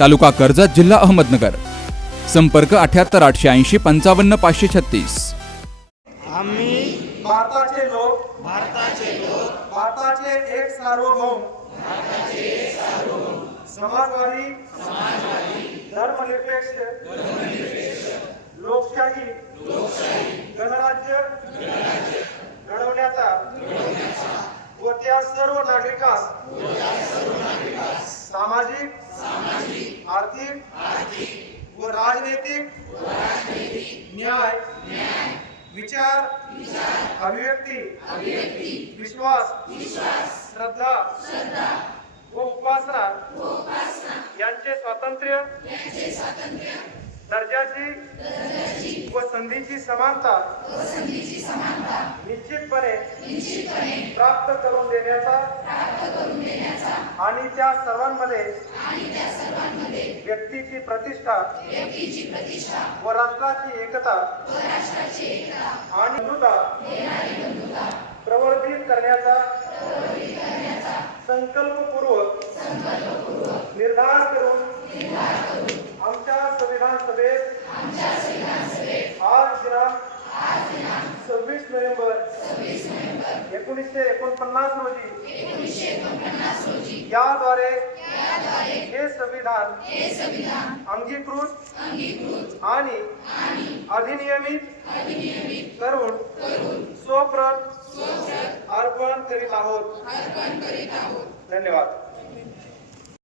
तालुका कर्जत जिल्हा अहमदनगर. संपर्क अठ्याहत्तर आठशे ऐंशी पंचावन्न पाचशे छत्तीस. आम्ही भारताचे लोक भारताचे लोक भारताचे एक सार्वभौम. समाजवादी धर्मनिरपेक्ष. लोकशाही. गणराज्य. घडवण्याचा. व त्या सर्व नागरिकांस. आर्थिक व राजनैतिक न्याय विचार अभिव्यक्ती विश्वास श्रद्धा व उपासना यांचे स्वातंत्र्य दर्जाची व संधीची समानता निश्चितपणे प्राप्त करून देण्याचा आणि त्या सर्वांमध्ये व्यक्तीची प्रतिष्ठा व राष्ट्राची एकता आणि बंधुता प्रवर्धित करण्याचा संकल्पपूर्वक एकोणीसशे एकोणपन्नास रोजी. याद्वारे हे संविधान अंगीकृत आणि अधिनियमित करून स्वप्रत अर्पण करीत आहोत. धन्यवाद.